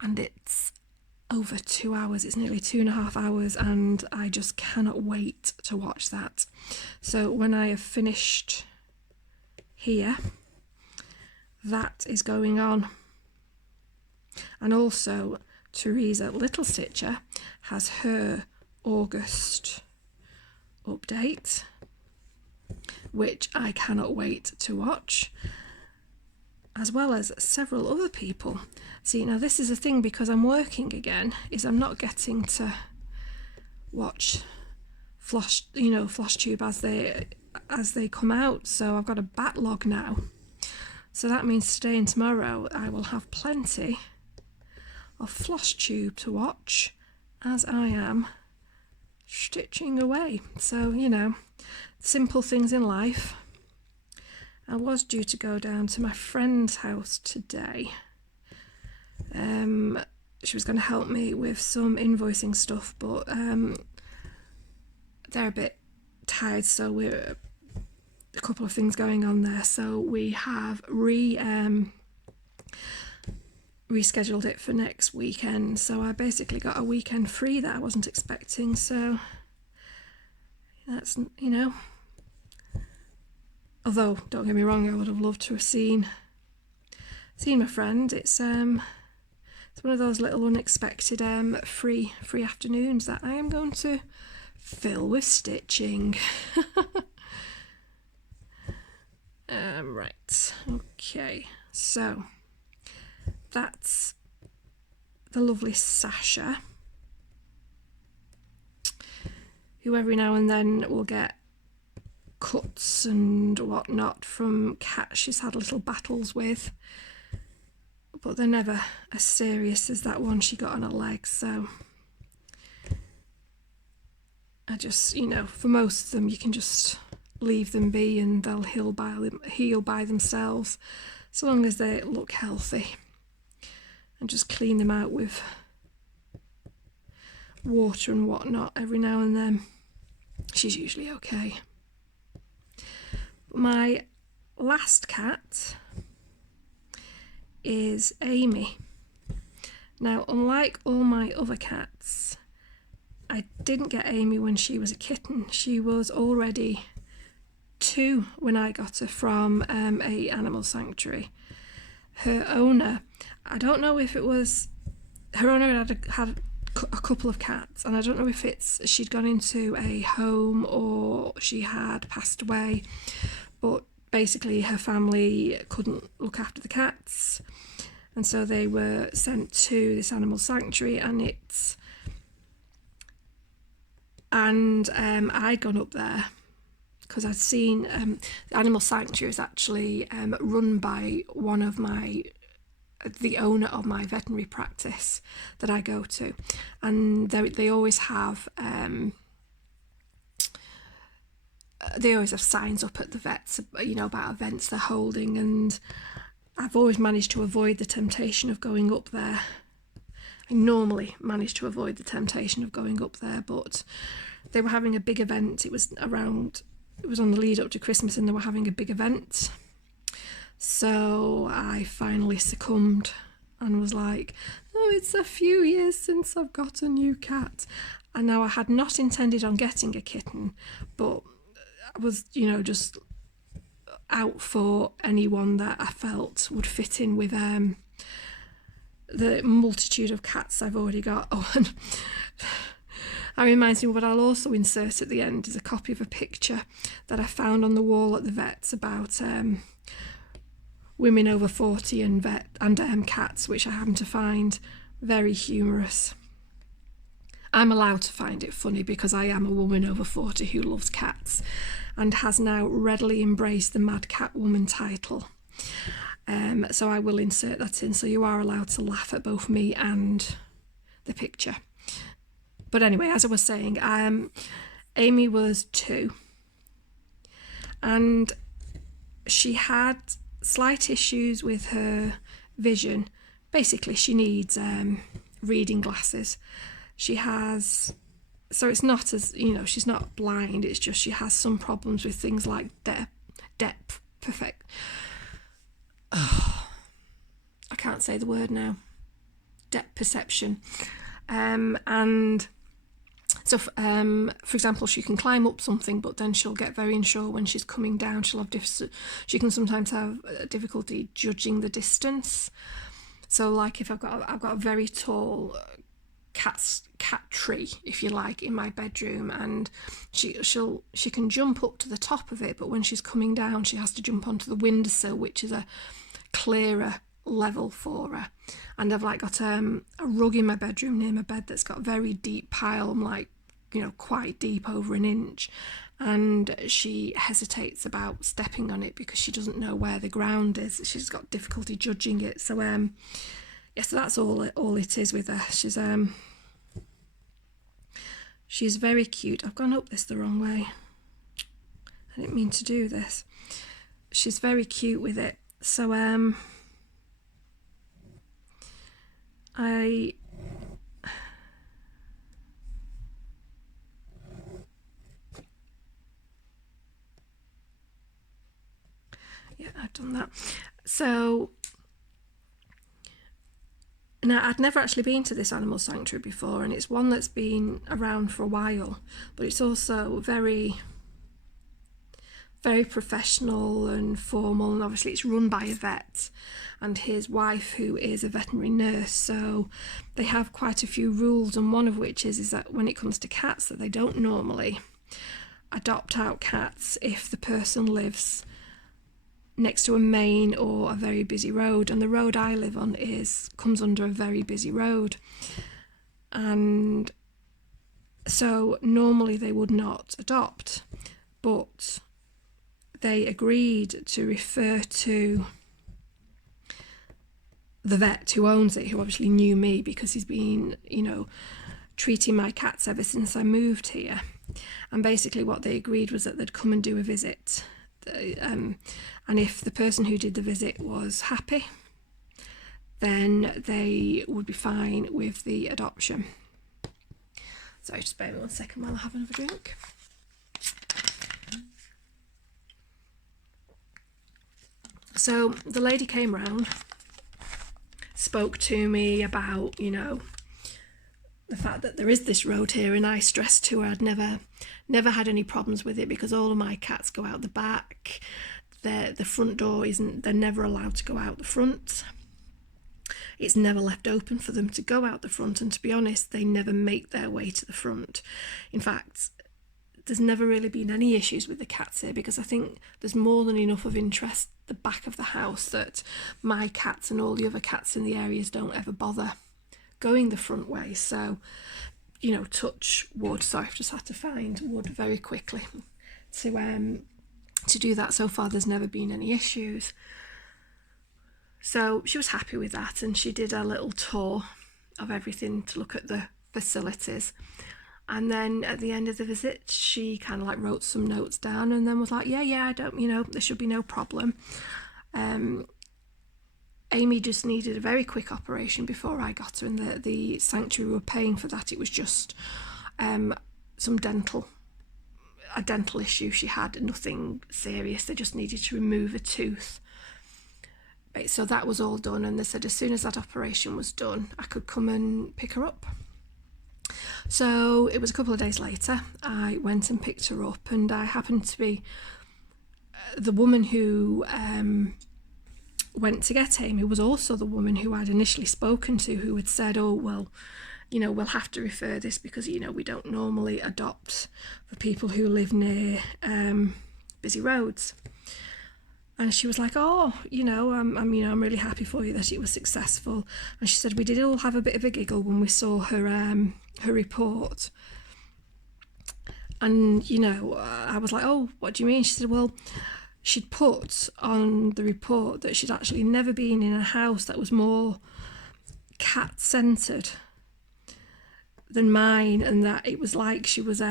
and it's over 2 hours. It's nearly 2.5 hours, and I just cannot wait to watch that. So when I have finished here, that is going on. And also Teresa Little Stitcher has her August update, which I cannot wait to watch, as well as several other people. See, now this is a thing, because I'm working again, is I'm not getting to watch Flosstube as they come out, so I've got a backlog now. So that means today and tomorrow I will have plenty of Flosstube to watch as I am stitching away. So, you know, simple things in life. I was due to go down to my friend's house today. She was going to help me with some invoicing stuff, but they're a bit tired, so we're a couple of things going on there. So we have rescheduled it for next weekend. So I basically got a weekend free that I wasn't expecting. So that's, you know, Although, don't get me wrong, I would have loved to have seen my friend. It's one of those little unexpected free afternoons that I am going to fill with stitching. Right, okay, so that's the lovely Sasha, who every now and then will get cuts and whatnot from cats she's had little battles with, but they're never as serious as that one she got on her leg. So I just, you know, for most of them you can just leave them be and they'll heal by themselves, so long as they look healthy, and just clean them out with water and whatnot every now and then. She's usually okay. My last cat is Amy. Now, unlike all my other cats, I didn't get Amy when she was a kitten. She was already 2 when I got her from a animal sanctuary. Her owner, I don't know if it was, her owner had a couple of cats, and I don't know if it's she'd gone into a home or she had passed away, but basically her family couldn't look after the cats, and so they were sent to this animal sanctuary, and I'd gone up there because I'd seen the animal sanctuary is actually run by the owner of my veterinary practice that I go to, and they always have signs up at the vets, you know, about events they're holding, and I've always managed to avoid the temptation of going up there. I normally manage to avoid the temptation of going up there, but they were having a big event. It was on the lead up to Christmas, and they were having a big event. So I finally succumbed and was like, oh, it's a few years since I've got a new cat. And now I had not intended on getting a kitten, but I was, you know, just out for anyone that I felt would fit in with the multitude of cats I've already got. Oh, and that reminds me, what I'll also insert at the end is a copy of a picture that I found on the wall at the vet's about women over 40 and cats, which I happen to find very humorous. I'm allowed to find it funny because I am a woman over 40 who loves cats and has now readily embraced the Mad Cat Woman title. So I will insert that in, so you are allowed to laugh at both me and the picture. But anyway, as I was saying, Amy was 2, and she had slight issues with her vision. Basically, she needs reading glasses. She has, so it's not as, you know, she's not blind, it's just she has some problems with things like depth perception. And so, for example, she can climb up something, but then she'll get very unsure when she's coming down. She can sometimes have difficulty judging the distance. So, like if I've got a very tall cat tree, if you like, in my bedroom, and she can jump up to the top of it, but when she's coming down, she has to jump onto the windowsill, which is a clearer level for her. And I've like got a rug in my bedroom near my bed that's got a very deep pile, like, you know, quite deep, over an inch, and she hesitates about stepping on it because she doesn't know where the ground is. She's got difficulty judging it. So so that's all it is with her. She's very cute. I've gone up this the wrong way. I didn't mean to do this. She's very cute with it. So I've done that. So now, I'd never actually been to this animal sanctuary before, and it's one that's been around for a while, but it's also very very professional and formal, and obviously it's run by a vet and his wife, who is a veterinary nurse, so they have quite a few rules, and one of which is that when it comes to cats, that they don't normally adopt out cats if the person lives next to a main or a very busy road, and the road I live on comes under a very busy road, and so normally they would not adopt, but they agreed to refer to the vet who owns it, who obviously knew me because he's been, treating my cats ever since I moved here. And basically what they agreed was that they'd come and do a visit. And if the person who did the visit was happy, then they would be fine with the adoption. Sorry, just bear with me 1 second while I have another drink. So the lady came round, spoke to me about, the fact that there is this road here, and I stressed to her I'd never had any problems with it because all of my cats go out the back. The front door they're never allowed to go out the front. It's never left open for them to go out the front, and to be honest, they never make their way to the front. In fact, there's never really been any issues with the cats here because I think there's more than enough of interest at the back of the house that my cats and all the other cats in the areas don't ever bother going the front way. So, touch wood. So I've just had to find wood very quickly to do that. So far, there's never been any issues. So she was happy with that, and she did a little tour of everything to look at the facilities. And then at the end of the visit, she kind of wrote some notes down and then was like, yeah, I don't, there should be no problem. Amy just needed a very quick operation before I got her, and the sanctuary were paying for that. It was just a dental issue she had, nothing serious. They just needed to remove a tooth. Right, so that was all done, and they said as soon as that operation was done, I could come and pick her up. So it was a couple of days later, I went and picked her up, and I happened to be the woman who went to get Amy was also the woman who I'd initially spoken to, who had said, oh, well, we'll have to refer this because, we don't normally adopt for people who live near busy roads. And she was like, oh, I'm really happy for you that it was successful. And she said, we did all have a bit of a giggle when we saw her report. And, I was like, oh, what do you mean? She said, well, she'd put on the report that she'd actually never been in a house that was more cat-centred than mine, and that it was like she was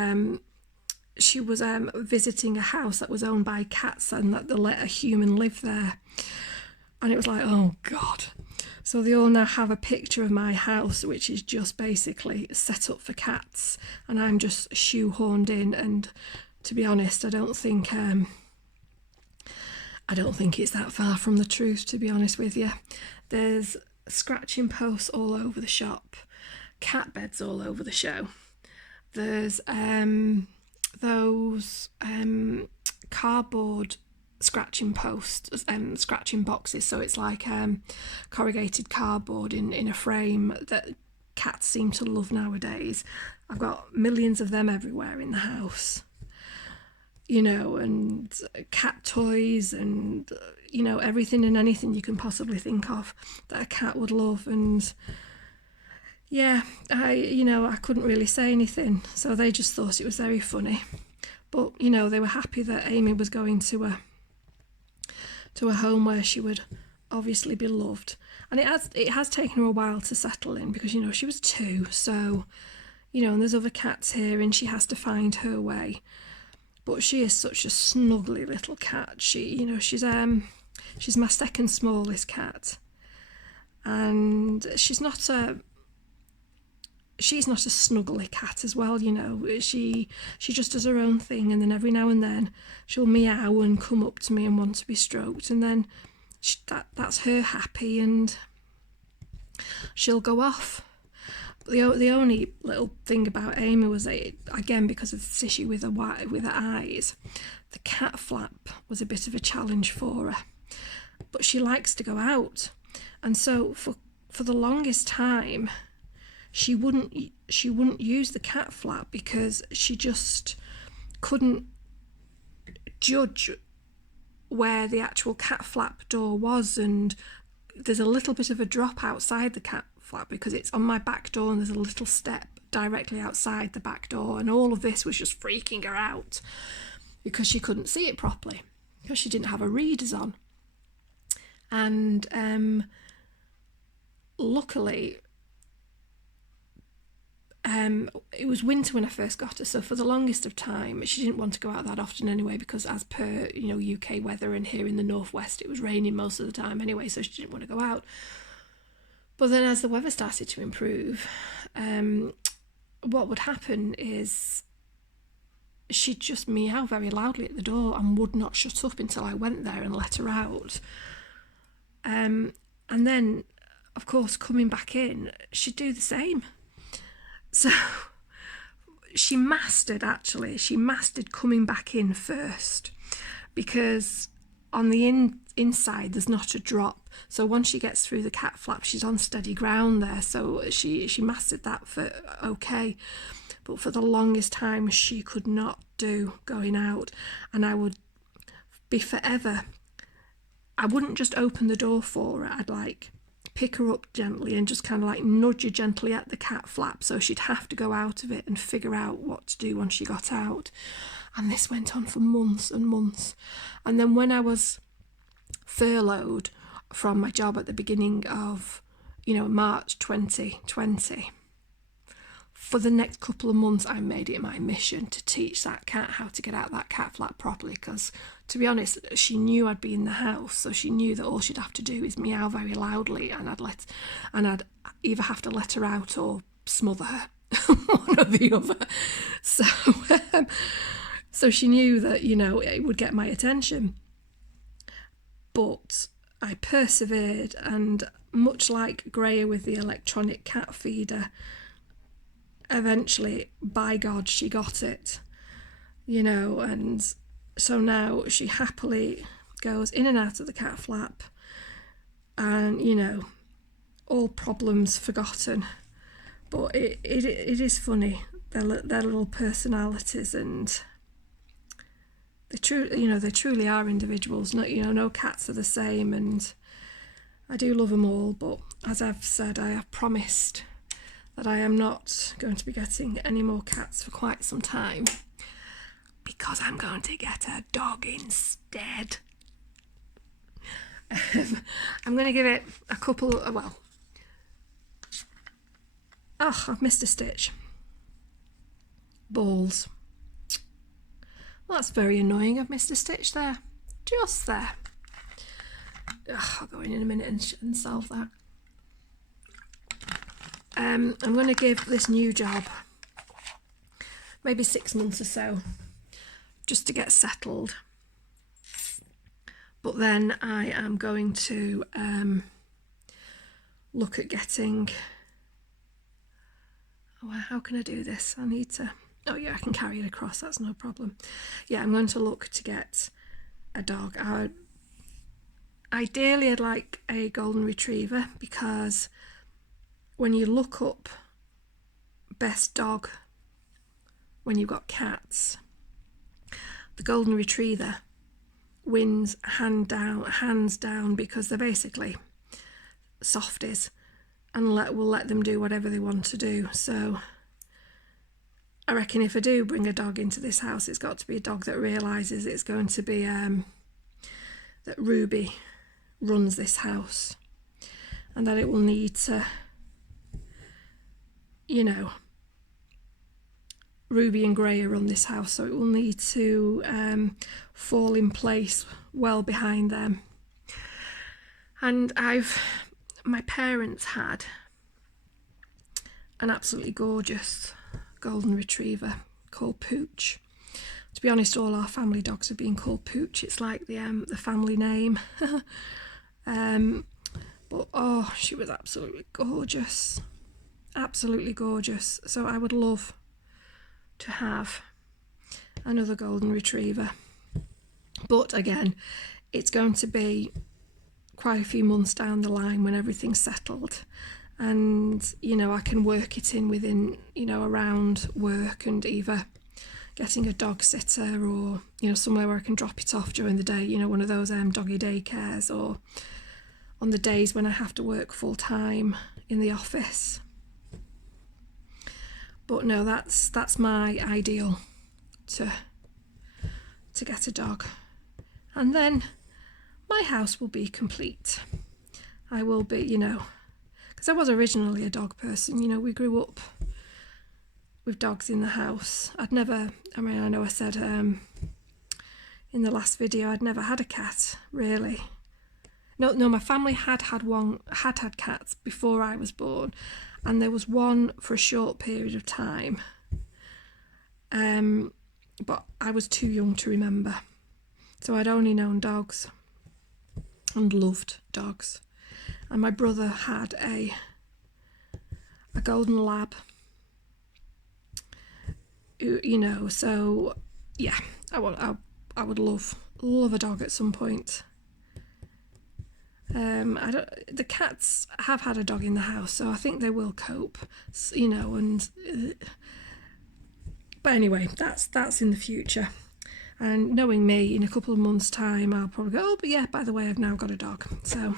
visiting a house that was owned by cats and that they let a human live there. And it was like, oh God. So they all now have a picture of my house, which is just basically set up for cats, and I'm just shoehorned in. And to be honest, I don't think it's that far from the truth, to be honest with you. There's scratching posts all over the shop, cat beds all over the show. There's those cardboard scratching posts, scratching boxes, so it's like corrugated cardboard in a frame that cats seem to love nowadays. I've got millions of them everywhere in the house, and cat toys and everything and anything you can possibly think of that a cat would love. And yeah, I couldn't really say anything, so they just thought it was very funny. But they were happy that Amy was going to a home where she would obviously be loved. And it has taken her a while to settle in because she was 2, so and there's other cats here and she has to find her way. But she is such a snuggly little cat. She's my second smallest cat, and she's not a snuggly cat as well. She just does her own thing, and then every now and then she'll meow and come up to me and want to be stroked, and then that's her happy, and she'll go off. The only little thing about Amy was that, again, because of this issue with her eyes, the cat flap was a bit of a challenge for her. But she likes to go out, and so for the longest time she wouldn't use the cat flap because she just couldn't judge where the actual cat flap door was, and there's a little bit of a drop outside the cat flap because it's on my back door and there's a little step directly outside the back door, and all of this was just freaking her out because she couldn't see it properly because she didn't have her readers on. And luckily it was winter when I first got her, so for the longest of time she didn't want to go out that often anyway, because as per, you know, UK weather, and here in the northwest it was raining most of the time anyway, so she didn't want to go out. But then as the weather started to improve, what would happen is she'd just meow very loudly at the door and would not shut up until I went there and let her out. And then, of course, coming back in, she'd do the same. So she mastered coming back in first, because on the inside there's not a drop. So once she gets through the cat flap, she's on steady ground there. So she mastered that for okay. But for the longest time, she could not do going out. And I would be forever. I wouldn't just open the door for her. I'd like pick her up gently and just kind of like nudge her gently at the cat flap, so she'd have to go out of it and figure out what to do once she got out. And this went on for months and months. And then when I was furloughed from my job at the beginning of, March 2020, for the next couple of months I made it my mission to teach that cat how to get out that cat flap properly, because to be honest, she knew I'd be in the house, so she knew that all she'd have to do is meow very loudly, and I'd either have to let her out or smother her, one or the other. So she knew that, it would get my attention. But I persevered, and much like Greer with the electronic cat feeder, eventually, by God, she got it, and so now she happily goes in and out of the cat flap, and, all problems forgotten. But it is funny, their little personalities, and they truly are individuals. No cats are the same, and I do love them all, but as I've said, I have promised that I am not going to be getting any more cats for quite some time, because I'm going to get a dog instead. I'm going to give it a couple, I've missed a stitch. Balls. Well, that's very annoying. I've missed a stitch there. Just there. I'll go in a minute and solve that. I'm going to give this new job maybe 6 months or so, just to get settled. But then I am going to look at getting... how can I do this? I need to... Oh yeah, I can carry it across, that's no problem. Yeah, I'm going to look to get a dog. Ideally, I'd like a golden retriever, because when you look up best dog when you've got cats, the golden retriever wins hands down, because they're basically softies and we'll let them do whatever they want to do. So I reckon if I do bring a dog into this house, it's got to be a dog that realises it's going to be that Ruby runs this house, and that it will need to, Ruby and Greer run this house, so it will need to fall in place well behind them. And my parents had an absolutely gorgeous golden retriever called Pooch. To be honest, all our family dogs have been called Pooch. It's like the family name. But oh, she was absolutely gorgeous. Absolutely gorgeous. So I would love to have another golden retriever. But again, it's going to be quite a few months down the line when everything's settled, and you know, I can work it in within, you know, around work, and either getting a dog sitter, or you know, somewhere where I can drop it off during the day, you know, one of those doggy daycares, or on the days when I have to work full time in the office. But no, that's my ideal, to get a dog, and then my house will be complete. I will be, you know, because I was originally a dog person, you know, we grew up with dogs in the house. I mean, I know I said in the last video I'd never had a cat, really. No, my family had cats before I was born, and there was one for a short period of time. But I was too young to remember. So I'd only known dogs and loved dogs. And my brother had a golden lab. You know, so yeah, I would love a dog at some point. The cats have had a dog in the house, so I think they will cope, you know, and but anyway, that's in the future. And knowing me, in a couple of months' time, I'll probably go, oh, but yeah, by the way, I've now got a dog. So,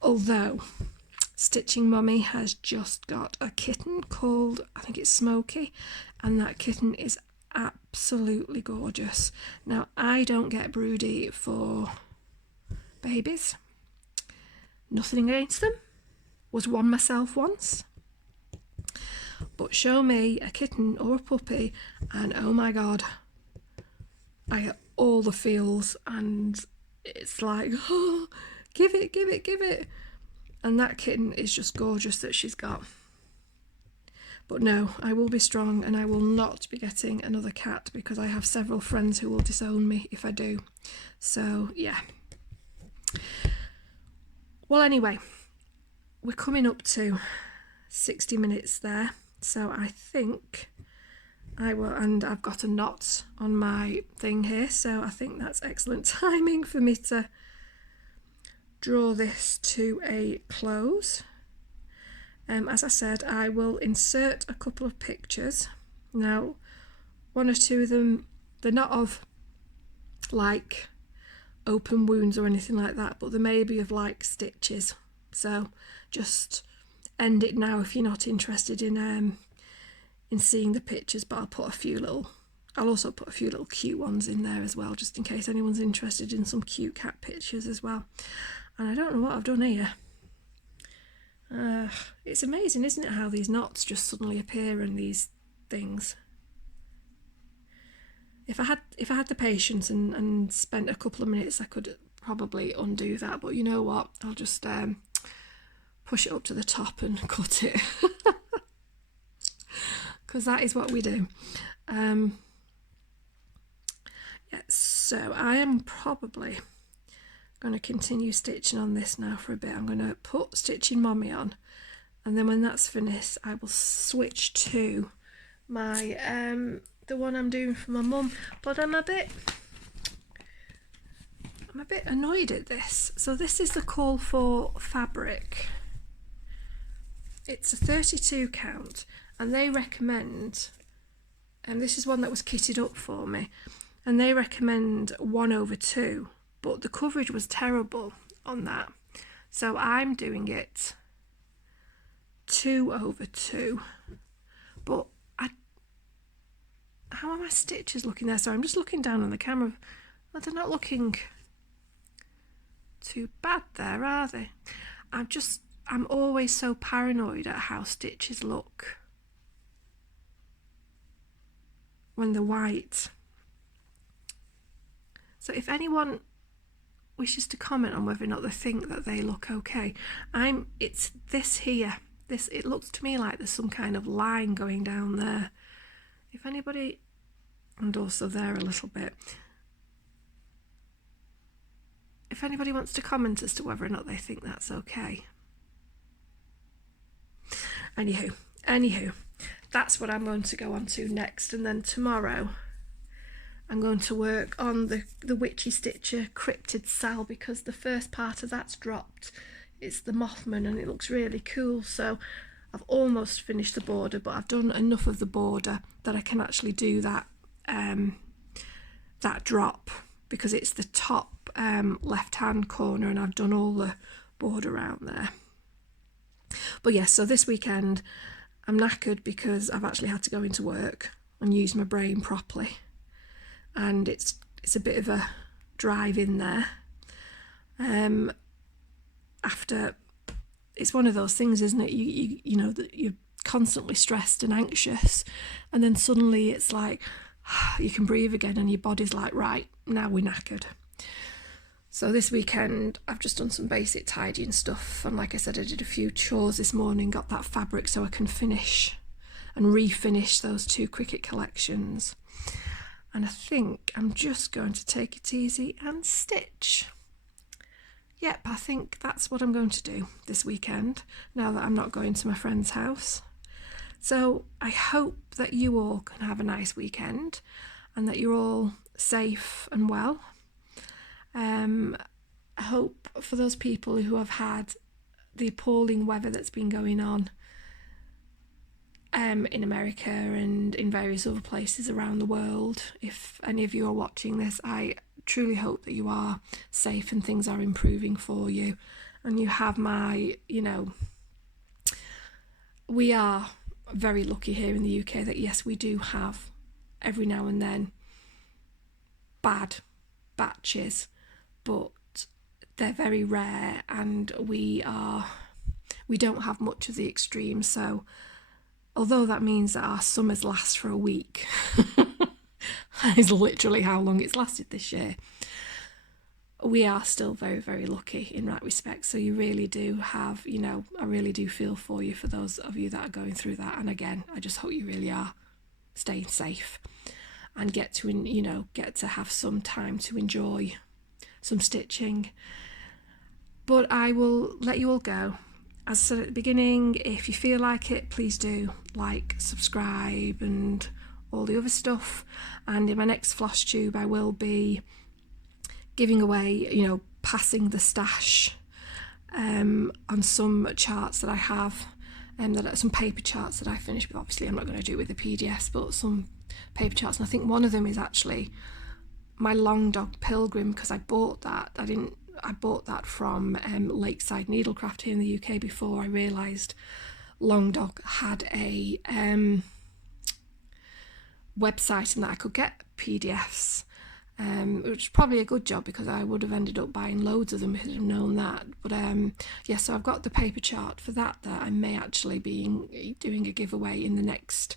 although Stitching Mummy has just got a kitten called, I think it's Smokey, and that kitten is absolutely gorgeous. Now, I don't get broody for babies. Nothing against them. Was one myself once. But show me a kitten or a puppy and oh my god, I get all the feels, and it's like, oh, give it. And that kitten is just gorgeous that she's got. But no, I will be strong, and I will not be getting another cat, because I have several friends who will disown me if I do. So yeah. Well, anyway, we're coming up to 60 minutes there, so I think I will, and I've got a knot on my thing here, so I think that's excellent timing for me to draw this to a close. As I said, I will insert a couple of pictures. Now, one or two of them, they're not of like open wounds or anything like that, but they may be of like stitches. So just end it now if you're not interested in seeing the pictures, but I'll also put a few little cute ones in there as well, just in case anyone's interested in some cute cat pictures as well. And I don't know what I've done here. It's amazing, isn't it, how these knots just suddenly appear in these things. If I had the patience and spent a couple of minutes, I could probably undo that. But you know what? I'll just push it up to the top and cut it, because that is what we do. Yeah, so I am probably going to continue stitching on this now for a bit. I'm going to put Stitching Mommy on, and then when that's finished, I will switch to my the one I'm doing for my mum. But I'm a bit annoyed at this. So this is the call for fabric. It's a 32 count, and they recommend, and this is one that was kitted up for me, and they recommend 1/2, but the coverage was terrible on that, so I'm doing it 2/2. But how are my stitches looking there? So I'm just looking down on the camera. Well, they're not looking too bad there, are they? I'm always so paranoid at how stitches look when they're white. So if anyone wishes to comment on whether or not they think that they look okay, it's this here. It looks to me like there's some kind of line going down there. If anybody, and also there a little bit, if anybody wants to comment as to whether or not they think that's okay. Anywho, that's what I'm going to go on to next, and then tomorrow I'm going to work on the Witchy Stitcher Cryptid Cell, because the first part of that's dropped. It's the Mothman and it looks really cool. So I've almost finished the border, but I've done enough of the border that I can actually do that that drop, because it's the top left hand corner and I've done all the border around there. But yes, so this weekend I'm knackered because I've actually had to go into work and use my brain properly, and it's a bit of a drive in there. After, it's one of those things, isn't it? You know that you're constantly stressed and anxious, and then suddenly it's like you can breathe again, and your body's like, right, now we're knackered. So this weekend I've just done some basic tidying stuff, and like I said, I did a few chores this morning, got that fabric so I can finish and refinish those 2 Cricut collections. And I think I'm just going to take it easy and stitch. Yep, I think that's what I'm going to do this weekend, now that I'm not going to my friend's house. So I hope that you all can have a nice weekend and that you're all safe and well. I hope for those people who have had the appalling weather that's been going on in America and in various other places around the world, if any of you are watching this, I truly hope that you are safe and things are improving for you, and you have my, we are very lucky here in the UK that yes, we do have every now and then bad batches, but they're very rare, and we don't have much of the extremes. So although that means that our summers last for a week, that is literally how long it's lasted this year, we are still very, very lucky in that respect. So you really do have, I really do feel for you, for those of you that are going through that. And again, I just hope you really are staying safe and get to have some time to enjoy some stitching. But I will let you all go. As I said at the beginning, if you feel like it, please do like, subscribe and all the other stuff. And in my next Flosstube I will be giving away, passing the stash on some charts that I have, and some paper charts that I finished with. Obviously I'm not going to do it with the PDFs, but some paper charts, and I think one of them is actually my Long Dog Pilgrim, because I bought that. I bought that from Lakeside Needlecraft here in the UK before I realised Long Dog had a website and that I could get PDFs, which is probably a good job, because I would have ended up buying loads of them if I'd have known that. But yeah, so I've got the paper chart for that I may actually be doing a giveaway in the next,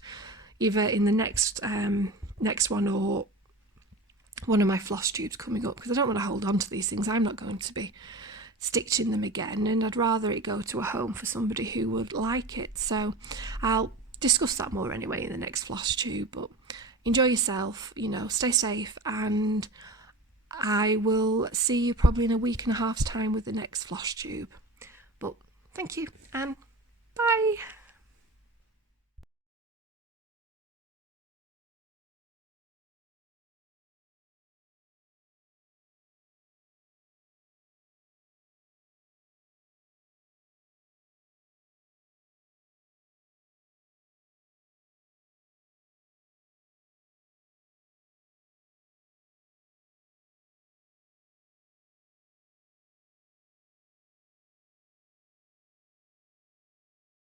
either in the next one or one of my Flosstubes coming up, because I don't want to hold on to these things. I'm not going to be stitching them again, and I'd rather it go to a home for somebody who would like it. So I'll discuss that more anyway in the next Flosstube. But enjoy yourself, stay safe, and I will see you probably in a week and a half's time with the next Flosstube. But thank you, and